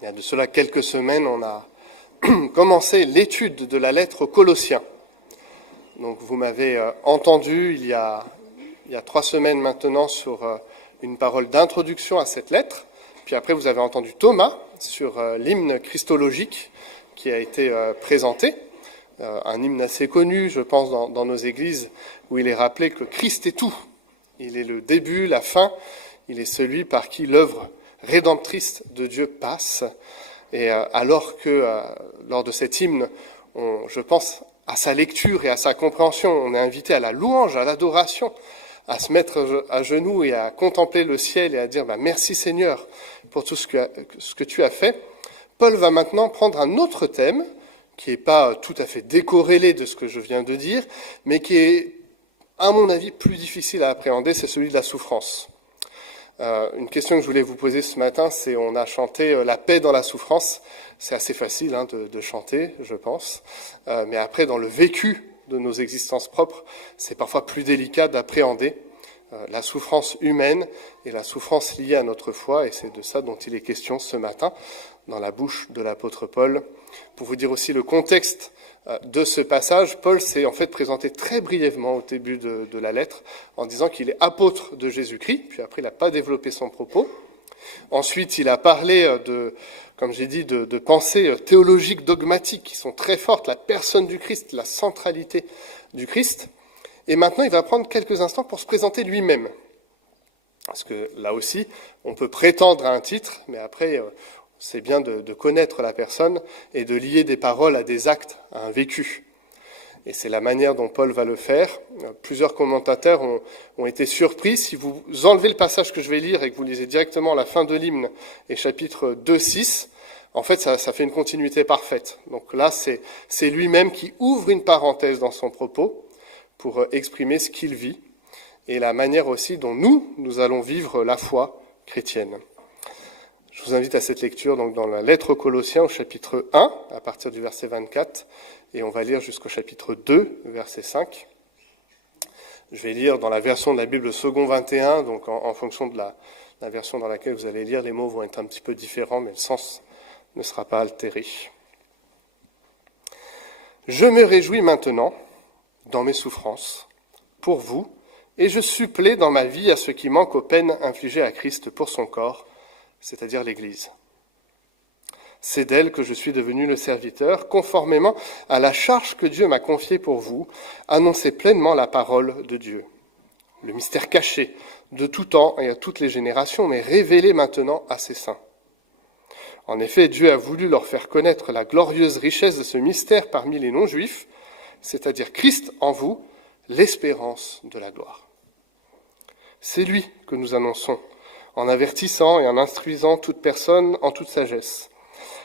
Il y a de cela quelques semaines, on a commencé l'étude de la lettre aux Colossiens. Donc vous m'avez entendu il y a 3 semaines maintenant sur une parole d'introduction à cette lettre. Puis après, vous avez entendu Thomas sur l'hymne christologique qui a été présenté. Un hymne assez connu, je pense, dans nos églises, où il est rappelé que Christ est tout. Il est le début, la fin. Il est celui par qui l'œuvre rédemptrice de Dieu passe. Et alors que, lors de cet hymne, je pense à sa lecture et à sa compréhension, on est invité à la louange, à l'adoration, à se mettre à genoux et à contempler le ciel et à dire merci Seigneur pour tout ce que tu as fait. Paul va maintenant prendre un autre thème qui n'est pas tout à fait décorrélé de ce que je viens de dire, mais qui est, à mon avis, plus difficile à appréhender, c'est celui de la souffrance. Une question que je voulais vous poser ce matin, c'est on a chanté la paix dans la souffrance. C'est assez facile de chanter, je pense. Mais après, dans le vécu de nos existences propres, c'est parfois plus délicat d'appréhender la souffrance humaine et la souffrance liée à notre foi. Et c'est de ça dont il est question ce matin, dans la bouche de l'apôtre Paul. Pour vous dire aussi le contexte de ce passage, Paul s'est en fait présenté très brièvement au début de la lettre en disant qu'il est apôtre de Jésus-Christ, puis après il n'a pas développé son propos. Ensuite, il a parlé comme j'ai dit, de pensées théologiques dogmatiques qui sont très fortes, la personne du Christ, la centralité du Christ. Et maintenant, il va prendre quelques instants pour se présenter lui-même. Parce que là aussi, on peut prétendre à un titre, mais après, c'est bien de connaître la personne et de lier des paroles à des actes, à un vécu. Et c'est la manière dont Paul va le faire. Plusieurs commentateurs ont été surpris. Si vous enlevez le passage que je vais lire et que vous lisez directement la fin de l'hymne et chapitre 2-6, en fait, ça fait une continuité parfaite. Donc là, c'est lui-même qui ouvre une parenthèse dans son propos pour exprimer ce qu'il vit et la manière aussi dont nous allons vivre la foi chrétienne. Je vous invite à cette lecture donc dans la lettre aux Colossiens au chapitre 1, à partir du verset 24, et on va lire jusqu'au chapitre 2, verset 5. Je vais lire dans la version de la Bible second 21, donc en fonction de la version dans laquelle vous allez lire, les mots vont être un petit peu différents, mais le sens ne sera pas altéré. Je me réjouis maintenant dans mes souffrances pour vous, et je supplée dans ma vie à ce qui manque aux peines infligées à Christ pour son corps, c'est-à-dire l'Église. C'est d'elle que je suis devenu le serviteur, conformément à la charge que Dieu m'a confiée pour vous, annoncer pleinement la parole de Dieu. Le mystère caché de tout temps et à toutes les générations, mais révélé maintenant à ses saints. En effet, Dieu a voulu leur faire connaître la glorieuse richesse de ce mystère parmi les non-juifs, c'est-à-dire Christ en vous, l'espérance de la gloire. C'est lui que nous annonçons, en avertissant et en instruisant toute personne en toute sagesse,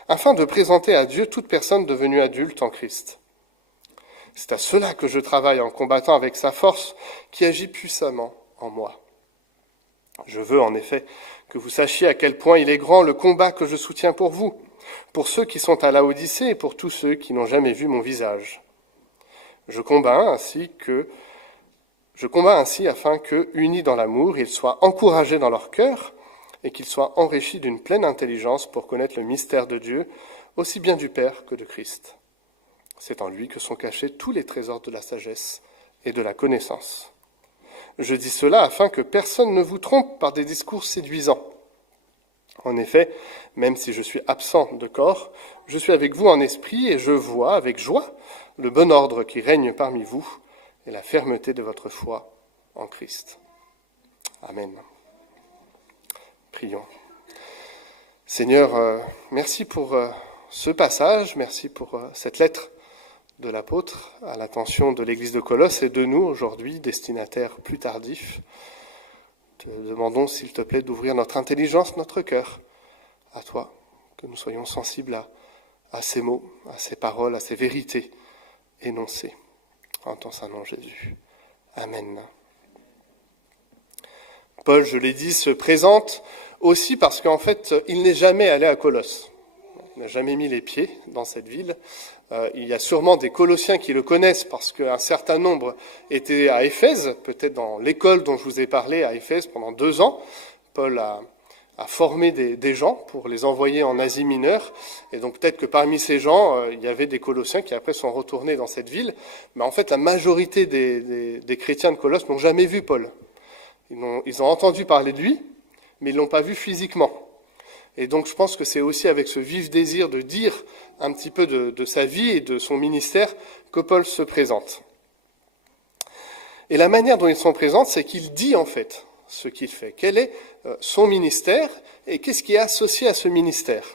afin de présenter à Dieu toute personne devenue adulte en Christ. C'est à cela que je travaille en combattant avec sa force qui agit puissamment en moi. Je veux en effet que vous sachiez à quel point il est grand le combat que je soutiens pour vous, pour ceux qui sont à Laodicée et pour tous ceux qui n'ont jamais vu mon visage. Je combats ainsi afin que, unis dans l'amour, ils soient encouragés dans leur cœur et qu'ils soient enrichis d'une pleine intelligence pour connaître le mystère de Dieu, aussi bien du Père que de Christ. C'est en lui que sont cachés tous les trésors de la sagesse et de la connaissance. Je dis cela afin que personne ne vous trompe par des discours séduisants. En effet, même si je suis absent de corps, je suis avec vous en esprit et je vois avec joie le bon ordre qui règne parmi vous et la fermeté de votre foi en Christ. Amen. Prions. Seigneur, merci pour ce passage, merci pour cette lettre de l'apôtre à l'attention de l'Église de Colosse et de nous aujourd'hui, destinataires plus tardifs. Te demandons, s'il te plaît, d'ouvrir notre intelligence, notre cœur à toi, que nous soyons sensibles à ces mots, à ces paroles, à ces vérités énoncées. En ton saint nom, Jésus. Amen. Paul, je l'ai dit, se présente aussi parce qu'en fait, il n'est jamais allé à Colosse. Il n'a jamais mis les pieds dans cette ville. Il y a sûrement des Colossiens qui le connaissent parce qu'un certain nombre étaient à Éphèse, peut-être dans l'école dont je vous ai parlé à Éphèse pendant 2 ans. Paul a à former des gens pour les envoyer en Asie mineure. Et donc peut-être que parmi ces gens, il y avait des Colossiens qui après sont retournés dans cette ville. Mais en fait, la majorité des chrétiens de Colosse n'ont jamais vu Paul. Ils ont entendu parler de lui, mais ils ne l'ont pas vu physiquement. Et donc je pense que c'est aussi avec ce vif désir de dire un petit peu de sa vie et de son ministère que Paul se présente. Et la manière dont il se présente, c'est qu'il dit en fait ce qu'il fait. Quel est son ministère et qu'est-ce qui est associé à ce ministère?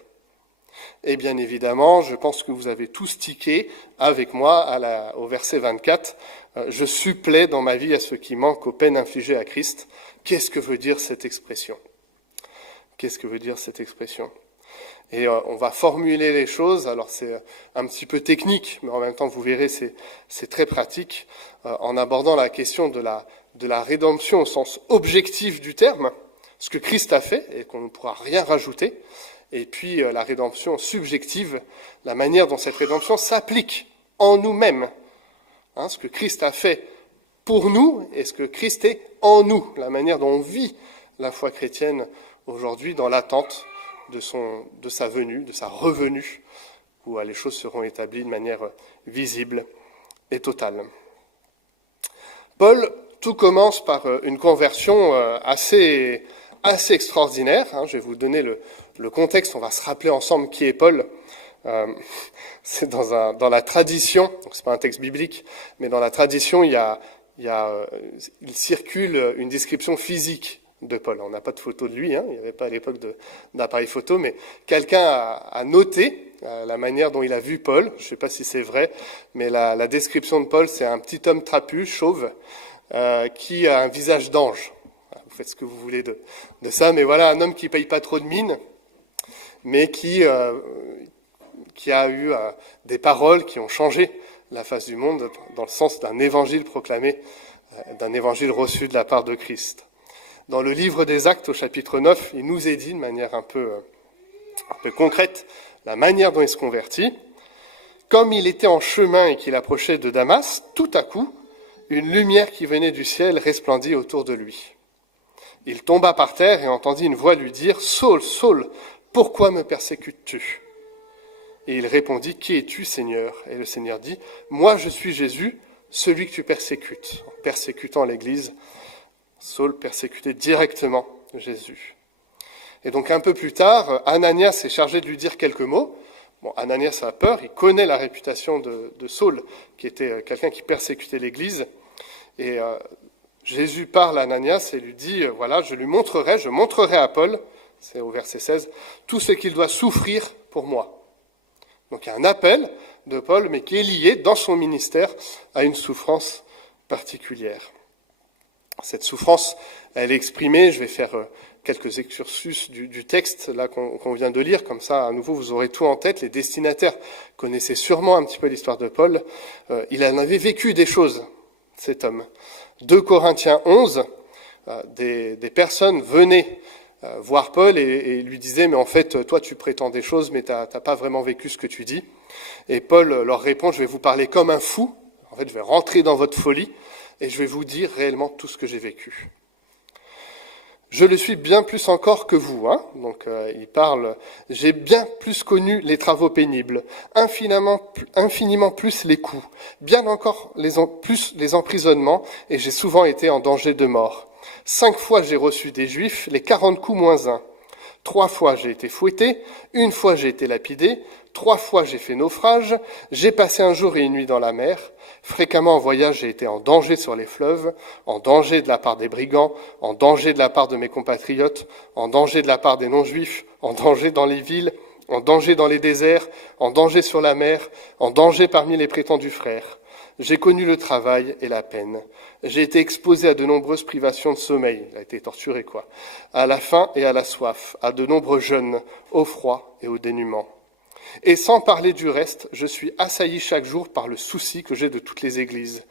Et bien évidemment, je pense que vous avez tous tiqué avec moi au verset 24. Je supplée dans ma vie à ceux qui manquent aux peines infligées à Christ. Qu'est-ce que veut dire cette expression? Qu'est-ce que veut dire cette expression? Et on va formuler les choses, alors c'est un petit peu technique, mais en même temps vous verrez c'est très pratique, en abordant la question de la rédemption au sens objectif du terme, ce que Christ a fait et qu'on ne pourra rien rajouter, et puis la rédemption subjective, la manière dont cette rédemption s'applique en nous-mêmes, ce que Christ a fait pour nous et ce que Christ est en nous, la manière dont on vit la foi chrétienne aujourd'hui dans l'attente de sa venue, de sa revenue, où les choses seront établies de manière visible et totale. Paul, tout commence par une conversion assez extraordinaire. Je vais vous donner le contexte, on va se rappeler ensemble qui est Paul. C'est dans la tradition, donc c'est pas un texte biblique, mais dans la tradition, il circule une description physique de Paul. On n'a pas de photo de lui, il n'y avait pas à l'époque d'appareil photo, mais quelqu'un a noté la manière dont il a vu Paul. Je ne sais pas si c'est vrai, mais la description de Paul, c'est un petit homme trapu, chauve, qui a un visage d'ange. Vous faites ce que vous voulez de ça, mais voilà, un homme qui ne paye pas trop de mine, mais qui a eu des paroles qui ont changé la face du monde dans le sens d'un évangile proclamé, d'un évangile reçu de la part de Christ. Dans le livre des Actes, au chapitre 9, il nous est dit de manière un peu concrète la manière dont il se convertit. Comme il était en chemin et qu'il approchait de Damas, tout à coup, une lumière qui venait du ciel resplendit autour de lui. Il tomba par terre et entendit une voix lui dire « Saul, Saul, pourquoi me persécutes-tu » Et il répondit « Qui es-tu, Seigneur » Et le Seigneur dit « Moi, je suis Jésus, celui que tu persécutes. » En persécutant l'Église, Saul persécutait directement Jésus. Et donc un peu plus tard, Ananias est chargé de lui dire quelques mots. Bon, Ananias a peur, il connaît la réputation de Saul, qui était quelqu'un qui persécutait l'Église. Et Jésus parle à Ananias et lui dit, voilà, je montrerai à Paul, c'est au verset 16, tout ce qu'il doit souffrir pour moi. Donc il y a un appel de Paul, mais qui est lié dans son ministère à une souffrance particulière. Cette souffrance, elle est exprimée, je vais faire quelques excursus du texte là qu'on vient de lire, comme ça à nouveau vous aurez tout en tête. Les destinataires connaissaient sûrement un petit peu l'histoire de Paul. Il en avait vécu des choses, cet homme. 2 Corinthiens 11, des personnes venaient voir Paul et lui disaient « Mais en fait, toi tu prétends des choses, mais t'as pas vraiment vécu ce que tu dis. » Et Paul leur répond « Je vais vous parler comme un fou, en fait je vais rentrer dans votre folie. » Et je vais vous dire réellement tout ce que j'ai vécu. Je le suis bien plus encore que vous. Donc il parle, j'ai bien plus connu les travaux pénibles, infiniment plus les coups, bien encore plus les emprisonnements, et j'ai souvent été en danger de mort. 5 fois j'ai reçu des Juifs les 40 coups moins 1. 3 fois j'ai été fouetté, 1 fois j'ai été lapidé, 3 fois j'ai fait naufrage, j'ai passé un jour et une nuit dans la mer. Fréquemment en voyage, j'ai été en danger sur les fleuves, en danger de la part des brigands, en danger de la part de mes compatriotes, en danger de la part des non-juifs, en danger dans les villes, en danger dans les déserts, en danger sur la mer, en danger parmi les prétendus frères. J'ai connu le travail et la peine. J'ai été exposé à de nombreuses privations de sommeil, il a été torturé à la faim et à la soif, à de nombreux jeûnes, au froid et au dénuement. Et sans parler du reste, je suis assailli chaque jour par le souci que j'ai de toutes les églises.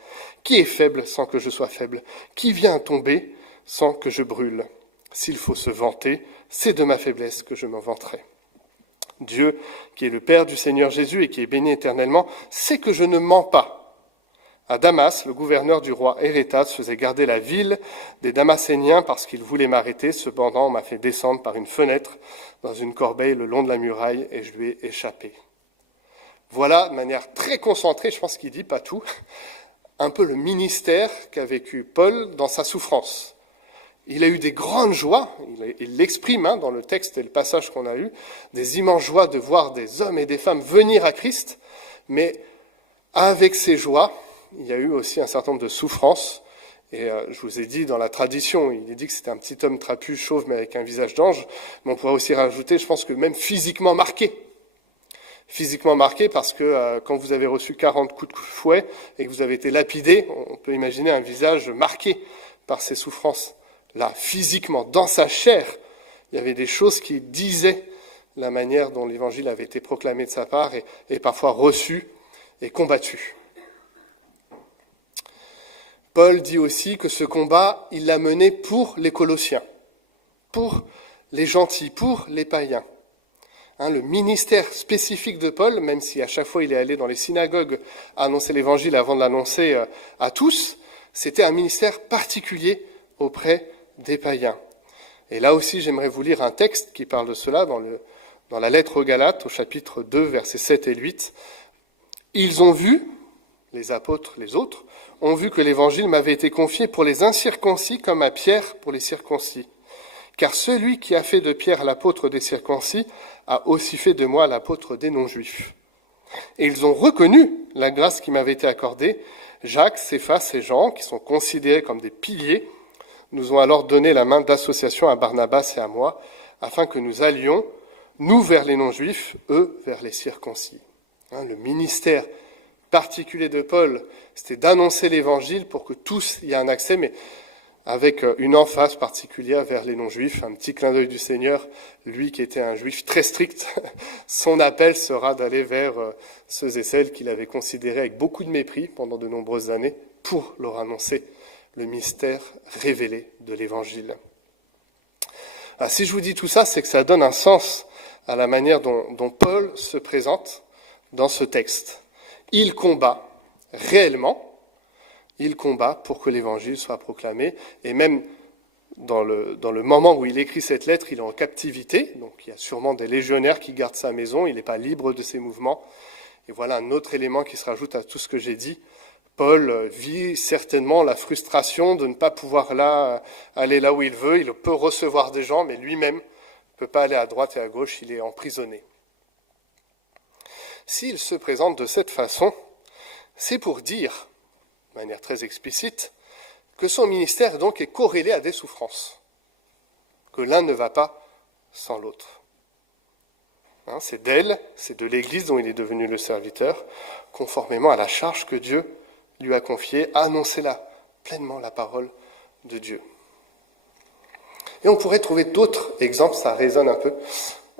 Qui est faible sans que je sois faible? Qui vient à tomber sans que je brûle? S'il faut se vanter, c'est de ma faiblesse que je me vanterai. Dieu, qui est le Père du Seigneur Jésus et qui est béni éternellement, sait que je ne mens pas. À Damas, le gouverneur du roi Arétas faisait garder la ville des Damascéniens parce qu'il voulait m'arrêter. Cependant, on m'a fait descendre par une fenêtre dans une corbeille le long de la muraille et je lui ai échappé. » Voilà, de manière très concentrée, je pense qu'il dit pas tout, un peu le ministère qu'a vécu Paul dans sa souffrance. Il a eu des grandes joies, il l'exprime dans le texte et le passage qu'on a eu, des immenses joies de voir des hommes et des femmes venir à Christ, mais avec ces joies, il y a eu aussi un certain nombre de souffrances. Et je vous ai dit, dans la tradition, il est dit que c'était un petit homme trapu, chauve, mais avec un visage d'ange. Mais on pourrait aussi rajouter, je pense que même physiquement marqué. Physiquement marqué parce que quand vous avez reçu 40 coups de fouet et que vous avez été lapidé, on peut imaginer un visage marqué par ces souffrances-là. Physiquement, dans sa chair, il y avait des choses qui disaient la manière dont l'évangile avait été proclamé de sa part et parfois reçu et combattu. Paul dit aussi que ce combat, il l'a mené pour les Colossiens, pour les gentils, pour les païens. Le ministère spécifique de Paul, même si à chaque fois il est allé dans les synagogues annoncer l'évangile avant de l'annoncer à tous, c'était un ministère particulier auprès des païens. Et là aussi, j'aimerais vous lire un texte qui parle de cela dans la lettre aux Galates, au chapitre 2, versets 7 et 8. « Ils ont vu, les apôtres, les autres, ont vu que l'évangile m'avait été confié pour les incirconcis comme à Pierre pour les circoncis. Car celui qui a fait de Pierre l'apôtre des circoncis a aussi fait de moi l'apôtre des non-juifs. Et ils ont reconnu la grâce qui m'avait été accordée. Jacques, Céphas et Jean, qui sont considérés comme des piliers, nous ont alors donné la main d'association à Barnabas et à moi, afin que nous allions, nous vers les non-juifs, eux vers les circoncis. » Le ministère particulier de Paul, c'était d'annoncer l'évangile pour que tous y aient un accès, mais avec une emphase particulière vers les non-juifs, un petit clin d'œil du Seigneur, lui qui était un juif très strict, son appel sera d'aller vers ceux et celles qu'il avait considérés avec beaucoup de mépris pendant de nombreuses années pour leur annoncer le mystère révélé de l'évangile. Alors, si je vous dis tout ça, c'est que ça donne un sens à la manière dont Paul se présente dans ce texte. Il combat réellement, il combat pour que l'évangile soit proclamé, et même dans le moment où il écrit cette lettre, il est en captivité, donc il y a sûrement des légionnaires qui gardent sa maison, il n'est pas libre de ses mouvements. Et voilà un autre élément qui se rajoute à tout ce que j'ai dit. Paul vit certainement la frustration de ne pas pouvoir aller là où il veut, il peut recevoir des gens, mais lui-même ne peut pas aller à droite et à gauche, il est emprisonné. S'il se présente de cette façon, c'est pour dire, de manière très explicite, que son ministère donc est corrélé à des souffrances, que l'un ne va pas sans l'autre. C'est d'elle, c'est de l'Église dont il est devenu le serviteur, conformément à la charge que Dieu lui a confiée, à annoncer pleinement la parole de Dieu. Et on pourrait trouver d'autres exemples, ça résonne un peu,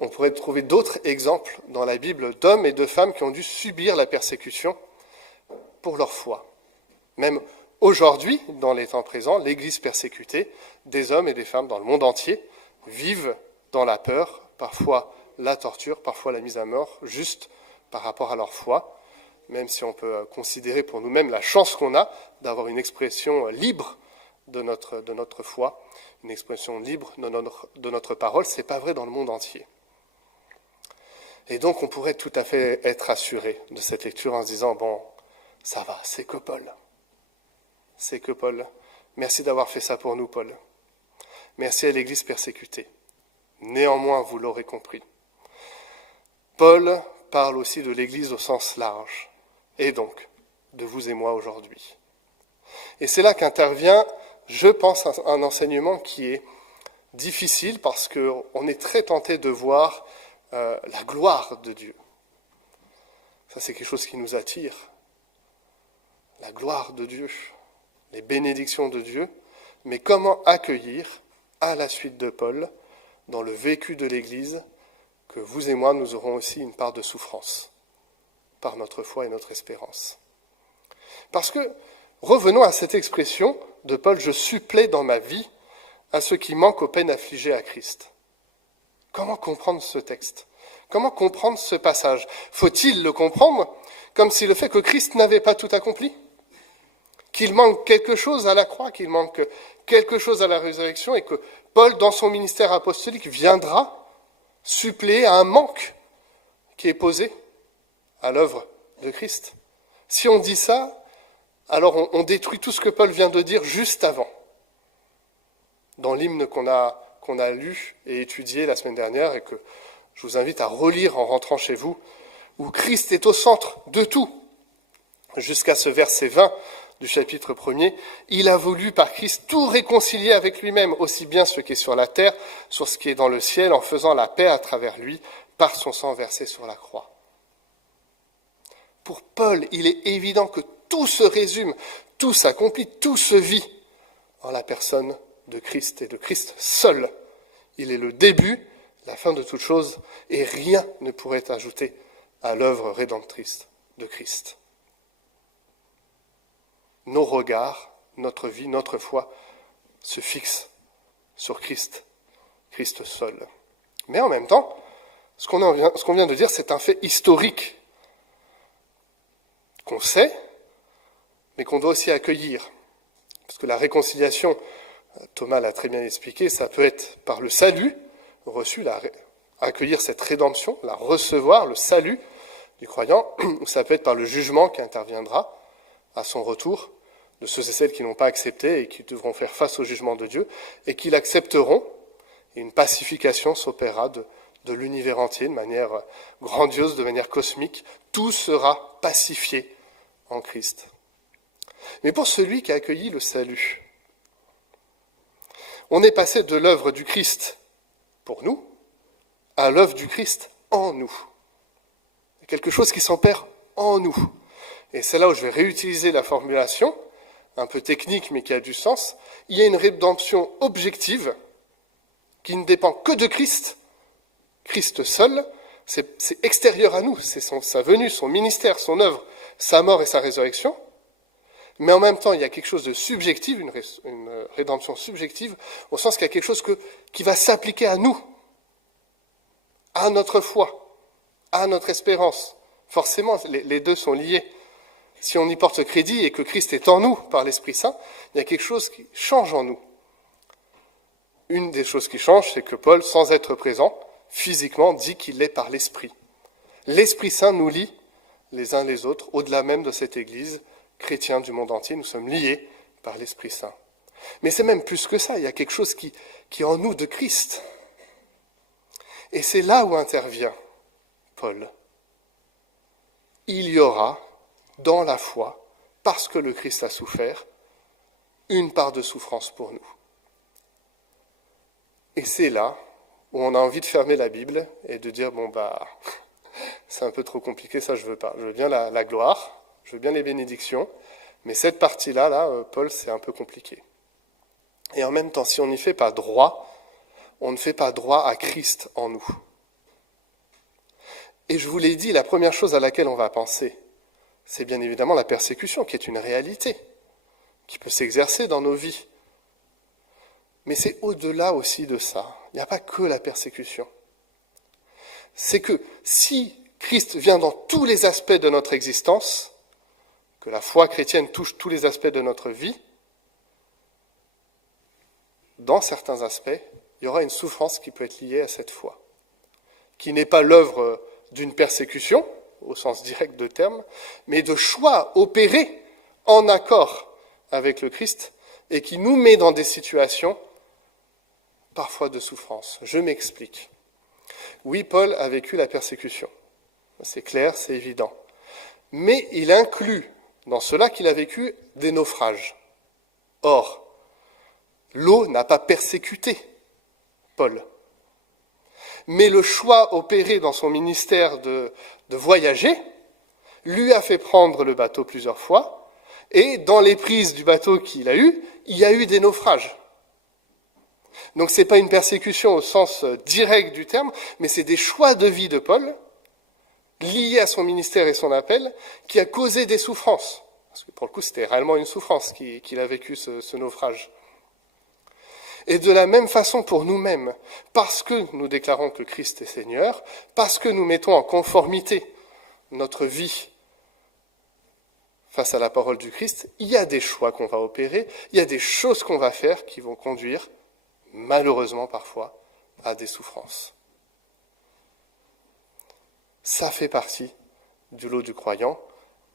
on pourrait trouver d'autres exemples dans la Bible d'hommes et de femmes qui ont dû subir la persécution pour leur foi. Même aujourd'hui, dans les temps présents, l'Église persécutée, des hommes et des femmes dans le monde entier, vivent dans la peur, parfois la torture, parfois la mise à mort, juste par rapport à leur foi, même si on peut considérer pour nous-mêmes la chance qu'on a d'avoir une expression libre de notre foi, une expression libre de notre parole, c'est pas vrai dans le monde entier. Et donc on pourrait tout à fait être assuré de cette lecture en se disant, bon, ça va, c'est que Paul. C'est que Paul. Merci d'avoir fait ça pour nous, Paul. Merci à l'Église persécutée. Néanmoins, vous l'aurez compris, Paul parle aussi de l'Église au sens large, et donc de vous et moi aujourd'hui. Et c'est là qu'intervient, je pense, un enseignement qui est difficile parce qu'on est très tenté de voir la gloire de Dieu. Ça, c'est quelque chose qui nous attire. La gloire de Dieu, les bénédictions de Dieu, mais comment accueillir, à la suite de Paul, dans le vécu de l'Église, que vous et moi, nous aurons aussi une part de souffrance, par notre foi et notre espérance. Parce que, revenons à cette expression de Paul, « Je supplée dans ma vie à ceux qui manquent aux peines affligées à Christ ». Comment comprendre ce texte ? Comment comprendre ce passage ? Faut-il le comprendre comme si le fait que Christ n'avait pas tout accompli ? qu'il manque quelque chose à la croix, qu'il manque quelque chose à la résurrection, et que Paul, dans son ministère apostolique, viendra suppléer à un manque qui est posé à l'œuvre de Christ. Si on dit ça, alors on détruit tout ce que Paul vient de dire juste avant, dans l'hymne qu'on a lu et étudié la semaine dernière, et que je vous invite à relire en rentrant chez vous, où Christ est au centre de tout. Jusqu'à ce verset 20 du chapitre 1er, il a voulu par Christ tout réconcilier avec lui-même, aussi bien ce qui est sur la terre, sur ce qui est dans le ciel, en faisant la paix à travers lui, par son sang versé sur la croix. Pour Paul, il est évident que tout se résume, tout s'accomplit, tout se vit en la personne de Christ et de Christ seul. Il est le début, la fin de toute chose, et rien ne pourrait ajouter à l'œuvre rédemptrice de Christ. Nos regards, notre vie, notre foi se fixent sur Christ, Christ seul. Mais en même temps, ce qu'on vient de dire, c'est un fait historique qu'on sait, mais qu'on doit aussi accueillir. Parce que la réconciliation, Thomas l'a très bien expliqué, ça peut être par le salut reçu, accueillir cette rédemption, la recevoir, le salut du croyant, ou ça peut être par le jugement qui interviendra à son retour de ceux et celles qui n'ont pas accepté et qui devront faire face au jugement de Dieu, et qui l'accepteront, et une pacification s'opérera de l'univers entier de manière grandiose, de manière cosmique. Tout sera pacifié en Christ. Mais pour celui qui a accueilli le salut, on est passé de l'œuvre du Christ pour nous à l'œuvre du Christ en nous. Quelque chose qui s'opère en nous. Et c'est là où je vais réutiliser la formulation, un peu technique mais qui a du sens. Il y a une rédemption objective qui ne dépend que de Christ, Christ seul, c'est extérieur à nous, c'est sa venue, son ministère, son œuvre, sa mort et sa résurrection. Mais en même temps, il y a quelque chose de subjectif, une rédemption subjective, au sens qu'il y a quelque chose qui va s'appliquer à nous, à notre foi, à notre espérance. Forcément, les deux sont liés. Si on y porte crédit et que Christ est en nous par l'Esprit Saint, il y a quelque chose qui change en nous. Une des choses qui change, c'est que Paul, sans être présent, physiquement, dit qu'il est par l'Esprit. L'Esprit Saint nous lie les uns les autres, au-delà même de cette Église, chrétiens du monde entier, nous sommes liés par l'Esprit Saint. Mais c'est même plus que ça, il y a quelque chose qui est en nous de Christ. Et c'est là où intervient Paul. Il y aura, dans la foi, parce que le Christ a souffert, une part de souffrance pour nous. Et c'est là où on a envie de fermer la Bible et de dire, c'est un peu trop compliqué, ça je veux pas. Je veux bien la gloire, je veux bien les bénédictions, mais cette partie-là, Paul, c'est un peu compliqué. Et en même temps, si on n'y fait pas droit, on ne fait pas droit à Christ en nous. Et je vous l'ai dit, la première chose à laquelle on va penser, c'est bien évidemment la persécution, qui est une réalité, qui peut s'exercer dans nos vies. Mais c'est au-delà aussi de ça. Il n'y a pas que la persécution. C'est que si Christ vient dans tous les aspects de notre existence, que la foi chrétienne touche tous les aspects de notre vie, dans certains aspects, il y aura une souffrance qui peut être liée à cette foi, qui n'est pas l'œuvre d'une persécution, au sens direct de terme, mais de choix opérés en accord avec le Christ et qui nous met dans des situations parfois de souffrance. Je m'explique. Oui, Paul a vécu la persécution. C'est clair, c'est évident. Mais il inclut dans cela qu'il a vécu des naufrages. Or, l'eau n'a pas persécuté Paul. Mais le choix opéré dans son ministère de voyager lui a fait prendre le bateau plusieurs fois, et dans les prises du bateau qu'il a eu, il y a eu des naufrages. Donc ce n'est pas une persécution au sens direct du terme, mais c'est des choix de vie de Paul, liés à son ministère et son appel, qui a causé des souffrances. Parce que pour le coup, c'était réellement une souffrance qu'il a vécu ce naufrage. Et de la même façon pour nous-mêmes, parce que nous déclarons que Christ est Seigneur, parce que nous mettons en conformité notre vie face à la parole du Christ, il y a des choix qu'on va opérer, il y a des choses qu'on va faire qui vont conduire, malheureusement parfois, à des souffrances. Ça fait partie du lot du croyant,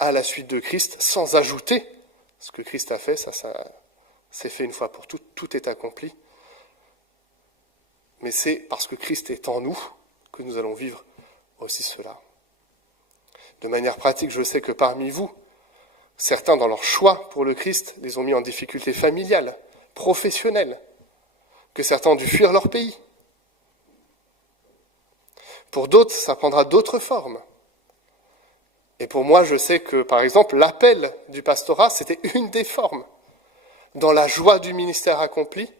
à la suite de Christ, sans ajouter ce que Christ a fait, ça c'est fait une fois pour toutes, tout est accompli. Mais c'est parce que Christ est en nous que nous allons vivre aussi cela. De manière pratique, je sais que parmi vous, certains, dans leur choix pour le Christ, les ont mis en difficulté familiale, professionnelle, que certains ont dû fuir leur pays. Pour d'autres, ça prendra d'autres formes. Et pour moi, je sais que, par exemple, l'appel du pastorat, c'était une des formes. Dans la joie du ministère accompli,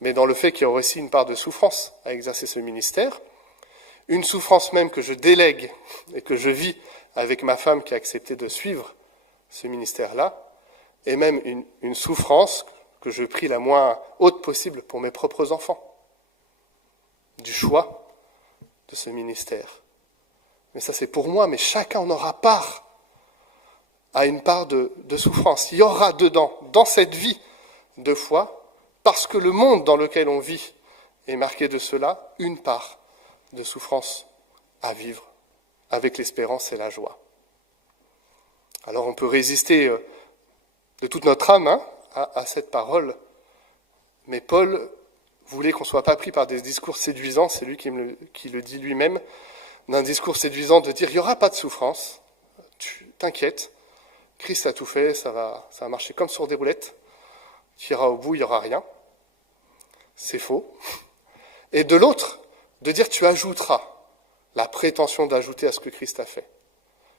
mais dans le fait qu'il y aurait aussi une part de souffrance à exercer ce ministère, une souffrance même que je délègue et que je vis avec ma femme qui a accepté de suivre ce ministère-là, et même une souffrance que je prie la moins haute possible pour mes propres enfants, du choix de ce ministère. Mais ça c'est pour moi, mais chacun en aura part à une part de souffrance. Il y aura dedans, dans cette vie de foi, parce que le monde dans lequel on vit est marqué de cela, une part de souffrance à vivre avec l'espérance et la joie. Alors on peut résister de toute notre âme à cette parole, mais Paul voulait qu'on ne soit pas pris par des discours séduisants, c'est lui qui le dit lui-même, d'un discours séduisant de dire il n'y aura pas de souffrance, t'inquiète, Christ a tout fait, ça va marcher comme sur des roulettes, tu iras au bout, il n'y aura rien. C'est faux. Et de l'autre, de dire tu ajouteras, la prétention d'ajouter à ce que Christ a fait,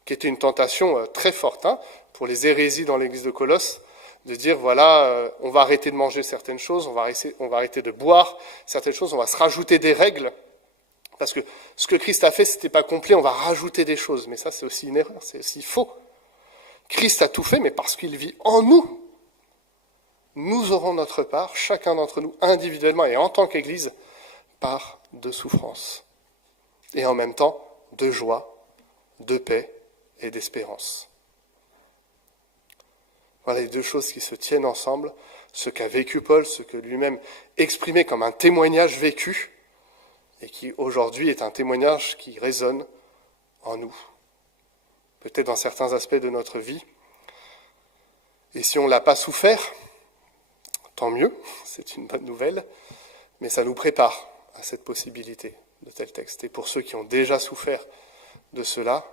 qui était une tentation très forte pour les hérésies dans l'église de Colosse, de dire voilà, on va arrêter de manger certaines choses, on va arrêter de boire certaines choses, on va se rajouter des règles, parce que ce que Christ a fait, c'était pas complet, on va rajouter des choses. Mais ça, c'est aussi une erreur, c'est aussi faux. Christ a tout fait, mais parce qu'il vit en nous, nous aurons notre part, chacun d'entre nous, individuellement et en tant qu'Église, part de souffrance. Et en même temps, de joie, de paix et d'espérance. Voilà les deux choses qui se tiennent ensemble, ce qu'a vécu Paul, ce que lui-même exprimait comme un témoignage vécu, et qui aujourd'hui est un témoignage qui résonne en nous, peut-être dans certains aspects de notre vie. Et si on ne l'a pas souffert, tant mieux, c'est une bonne nouvelle, mais ça nous prépare à cette possibilité de tel texte. Et pour ceux qui ont déjà souffert de cela,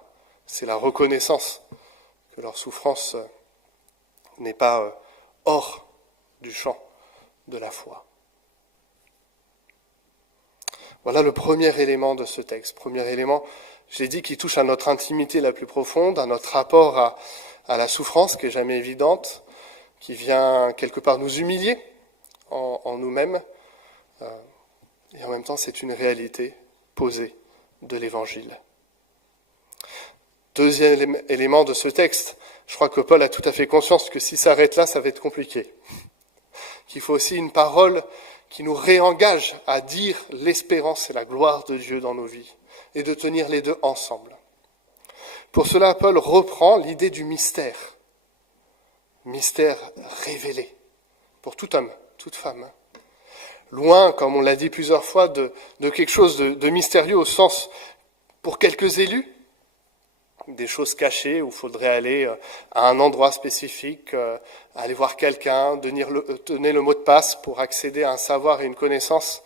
c'est la reconnaissance que leur souffrance n'est pas hors du champ de la foi. Voilà le premier élément de ce texte. Premier élément, je l'ai dit, qui touche à notre intimité la plus profonde, à notre rapport à la souffrance qui est jamais évidente, qui vient quelque part nous humilier en nous-mêmes. Et en même temps, c'est une réalité posée de l'Évangile. Deuxième élément de ce texte, je crois que Paul a tout à fait conscience que s'il s'arrête là, ça va être compliqué. Qu'il faut aussi une parole qui nous réengage à dire l'espérance et la gloire de Dieu dans nos vies, et de tenir les deux ensemble. Pour cela, Paul reprend l'idée du mystère révélé, pour tout homme, toute femme. Loin, comme on l'a dit plusieurs fois, de quelque chose de mystérieux au sens, pour quelques élus, des choses cachées où il faudrait aller à un endroit spécifique, aller voir quelqu'un, donner le mot de passe pour accéder à un savoir et une connaissance.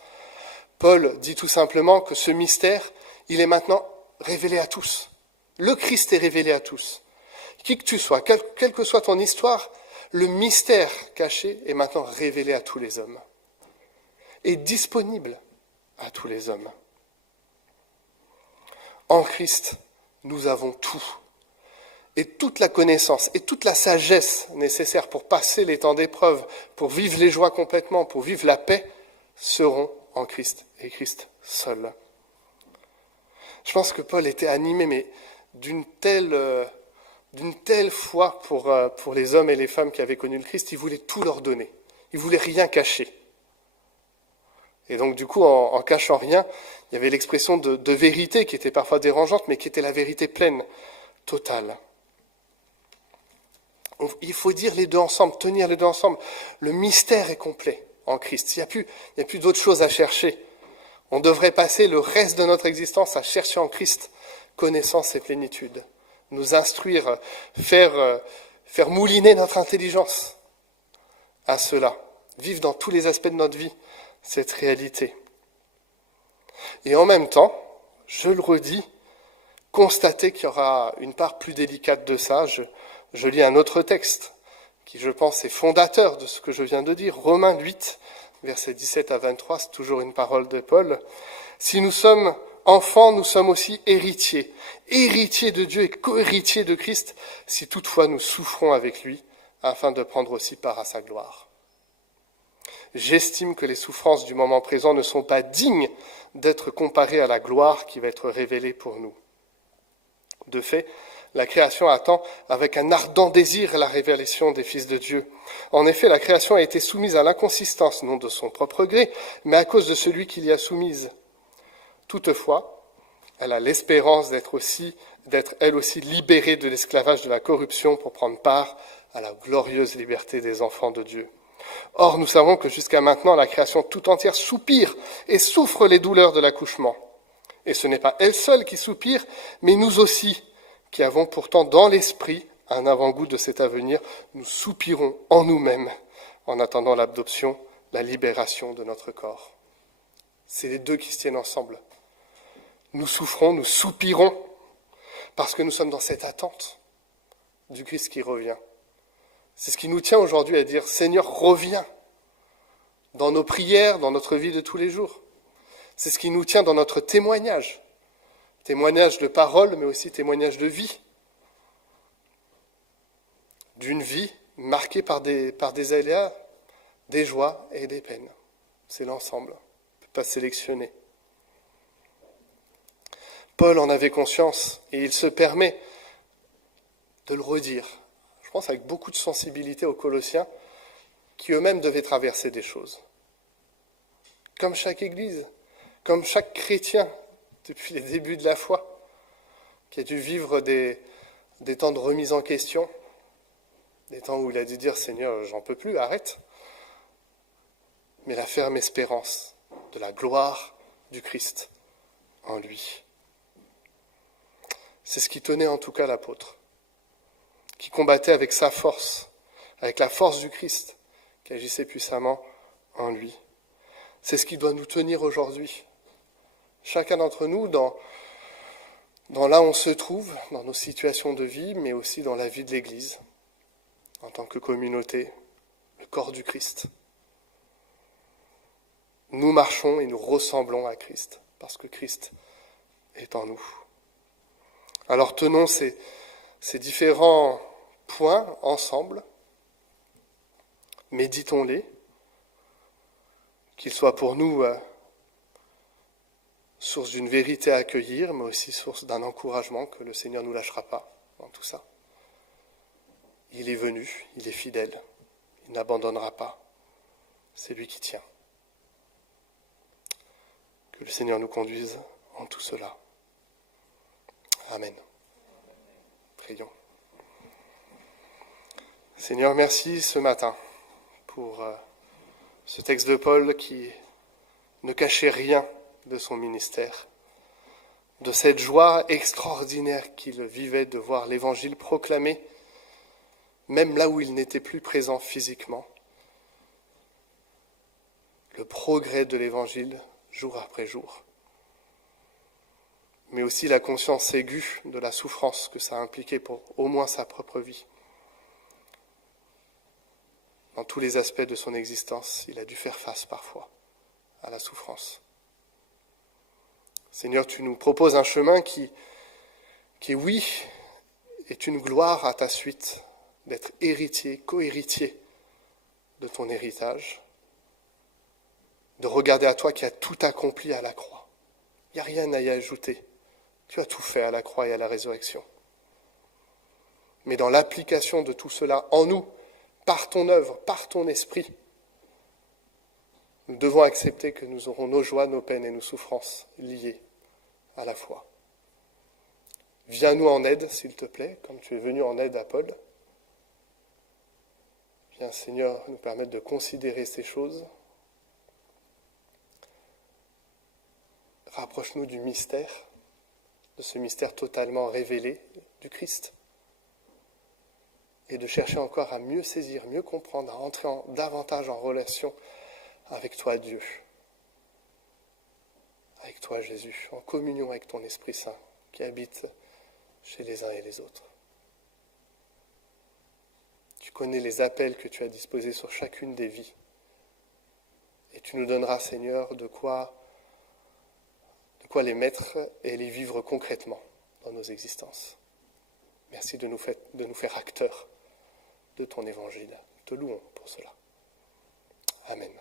Paul dit tout simplement que ce mystère, il est maintenant révélé à tous. Le Christ est révélé à tous. Qui que tu sois, quelle que soit ton histoire, le mystère caché est maintenant révélé à tous les hommes. Et disponible à tous les hommes. En Christ, nous avons tout. Et toute la connaissance et toute la sagesse nécessaires pour passer les temps d'épreuve, pour vivre les joies complètement, pour vivre la paix, seront en Christ et Christ seul. Je pense que Paul était animé, mais d'une telle foi pour les hommes et les femmes qui avaient connu le Christ, il voulait tout leur donner. Il voulait rien cacher. Et donc du coup, en cachant rien, il y avait l'expression de vérité qui était parfois dérangeante, mais qui était la vérité pleine, totale. Il faut dire les deux ensemble, tenir les deux ensemble. Le mystère est complet en Christ. Il n'y a plus d'autre chose à chercher. On devrait passer le reste de notre existence à chercher en Christ connaissance et plénitude. Nous instruire, faire mouliner notre intelligence à cela. Vivre dans tous les aspects de notre vie cette réalité. Et en même temps, je le redis, constater qu'il y aura une part plus délicate de ça. Je lis un autre texte qui, je pense, est fondateur de ce que je viens de dire. Romains 8, versets 17 à 23, c'est toujours une parole de Paul. Si nous sommes enfants, nous sommes aussi héritiers. Héritiers de Dieu et co-héritiers de Christ, si toutefois nous souffrons avec lui, afin de prendre aussi part à sa gloire. J'estime que les souffrances du moment présent ne sont pas dignes d'être comparées à la gloire qui va être révélée pour nous. De fait, la création attend avec un ardent désir la révélation des fils de Dieu. En effet, la création a été soumise à l'inconsistance, non de son propre gré, mais à cause de celui qui l'y a soumise. Toutefois, elle a l'espérance d'être elle aussi libérée de l'esclavage de la corruption pour prendre part à la glorieuse liberté des enfants de Dieu. Or, nous savons que jusqu'à maintenant, la création tout entière soupire et souffre les douleurs de l'accouchement. Et ce n'est pas elle seule qui soupire, mais nous aussi, qui avons pourtant dans l'esprit un avant-goût de cet avenir, nous soupirons en nous-mêmes en attendant l'adoption, la libération de notre corps. C'est les deux qui se tiennent ensemble. Nous souffrons, nous soupirons, parce que nous sommes dans cette attente du Christ qui revient. C'est ce qui nous tient aujourd'hui à dire « Seigneur, reviens » dans nos prières, dans notre vie de tous les jours. C'est ce qui nous tient dans notre témoignage. Témoignage de parole, mais aussi témoignage de vie. D'une vie marquée par des aléas, des joies et des peines. C'est l'ensemble. On ne peut pas sélectionner. Paul en avait conscience et il se permet de le redire. Je pense avec beaucoup de sensibilité aux Colossiens qui eux-mêmes devaient traverser des choses. Comme chaque Église, comme chaque chrétien depuis les débuts de la foi, qui a dû vivre des temps de remise en question, des temps où il a dû dire « Seigneur, j'en peux plus, arrête ». Mais la ferme espérance de la gloire du Christ en lui. C'est ce qui tenait en tout cas l'apôtre, qui combattait avec sa force, avec la force du Christ, qui agissait puissamment en lui. C'est ce qui doit nous tenir aujourd'hui. Chacun d'entre nous, dans là où on se trouve, dans nos situations de vie, mais aussi dans la vie de l'Église, en tant que communauté, le corps du Christ. Nous marchons et nous ressemblons à Christ, parce que Christ est en nous. Alors tenons ces différents points ensemble, méditons-les, qu'ils soient pour nous source d'une vérité à accueillir, mais aussi source d'un encouragement que le Seigneur ne nous lâchera pas dans tout ça. Il est venu, il est fidèle, il n'abandonnera pas. C'est lui qui tient. Que le Seigneur nous conduise en tout cela. Amen. Prions. Seigneur, merci ce matin pour ce texte de Paul qui ne cachait rien de son ministère, de cette joie extraordinaire qu'il vivait de voir l'Évangile proclamé, même là où il n'était plus présent physiquement. Le progrès de l'Évangile jour après jour, mais aussi la conscience aiguë de la souffrance que ça a impliqué pour au moins sa propre vie. Dans tous les aspects de son existence, il a dû faire face parfois à la souffrance. Seigneur, tu nous proposes un chemin qui oui, est une gloire à ta suite, d'être héritier, co-héritier de ton héritage, de regarder à toi qui as tout accompli à la croix. Il n'y a rien à y ajouter. Tu as tout fait à la croix et à la résurrection. Mais dans l'application de tout cela en nous, par ton œuvre, par ton esprit, nous devons accepter que nous aurons nos joies, nos peines et nos souffrances liées à la foi. Viens-nous en aide, s'il te plaît, comme tu es venu en aide à Paul. Viens, Seigneur, nous permettre de considérer ces choses. Rapproche-nous du mystère, de ce mystère totalement révélé du Christ, et de chercher encore à mieux saisir, mieux comprendre, à entrer davantage en relation avec toi, Dieu, avec toi, Jésus, en communion avec ton Esprit Saint qui habite chez les uns et les autres. Tu connais les appels que tu as disposés sur chacune des vies, et tu nous donneras, Seigneur, de quoi les mettre et les vivre concrètement dans nos existences. Merci de nous faire acteurs de ton évangile. Te louons pour cela. Amen.